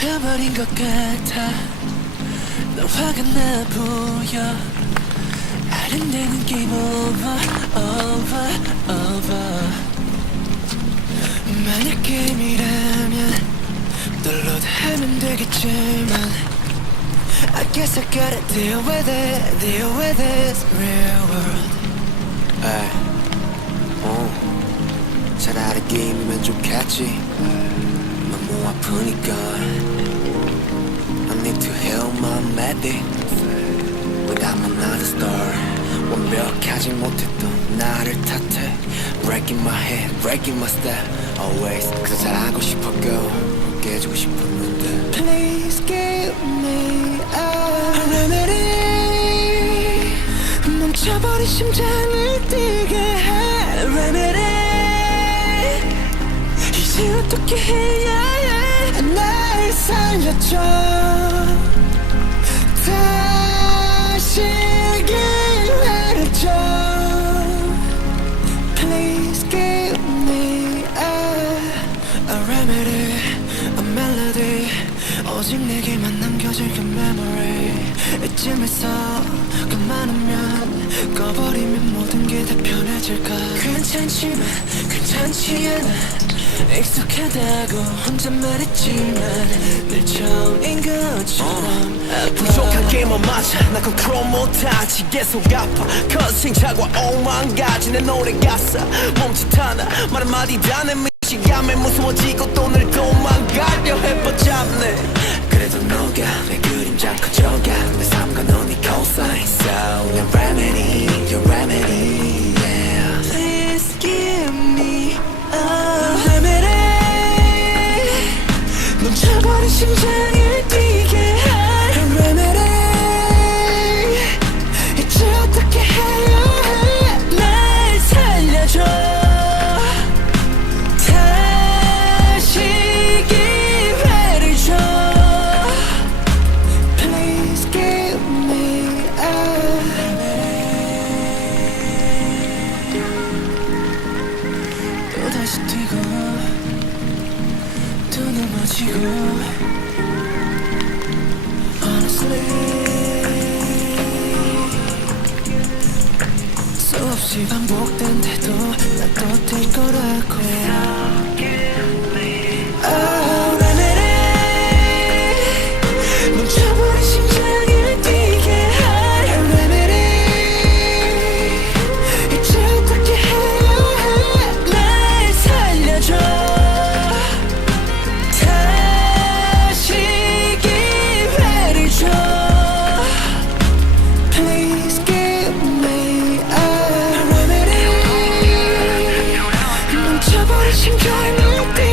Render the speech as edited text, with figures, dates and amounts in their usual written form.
미쳐버린 것 같아. 너 화가 나 보여. 아른대는 게임 over, over, over. 만약 게임이라면 널로 다 하면 되겠지만 I guess I gotta deal with it, deal with this real world. 에이, 차라리 게임이면 좋겠지. 너무 아프니까 I need to heal my medic. But I'm another star. 완벽하지 못했던 나를 탓해. Breaking my head, breaking my step. Always 그저 잘하고 싶었고 깨지고 싶었는데 Please give me a remedy. 멈춰버린 심장을 뛰게 해 remedy. 이제 어떻게 해야 해 날 살려줘. 다시 기회를 줘. Please give me a remedy, a melody. 오직 내게만 남겨질 그 memory. 이쯤에서 그만하면 꺼버리면 모든 게 다 편해질까. 괜찮지만 괜찮지 않아. 익숙하다고 혼자 말했지만 늘 처음인 것처럼 부족한 게임은 맞아. 나 컨트롤 못하지. 계속 아파. 컨생차과 오만가지. 내 노래 가사 멈칫 하나 말 한마디 다 내 미치감에 무서워지고 또 늘 도망가려 해뻗잡네. 그래도 너가 내 그림자 커져가. 내 삶과 넌 이 cosign. So your remedy, your remedy, yeah. Please give me a remedy. 멈춰버린 심장을 뛰게 해 remedy. 이제 어떻게 해야 해 날 살려줘. 다시 기회를 줘. Please give me a remedy. 또다시 뛰고 또 넘어지고 Honestly 수없이 반복된데도 난 또 될 거라고. Oh, remedy. 멈춰버린 심장을 뛰게 해 remedy. 이제 어떻게 해야 해 날 살려줘. 다시 기회를 줘. Please give me a remedy. 멈춰버린 심장을 뛰게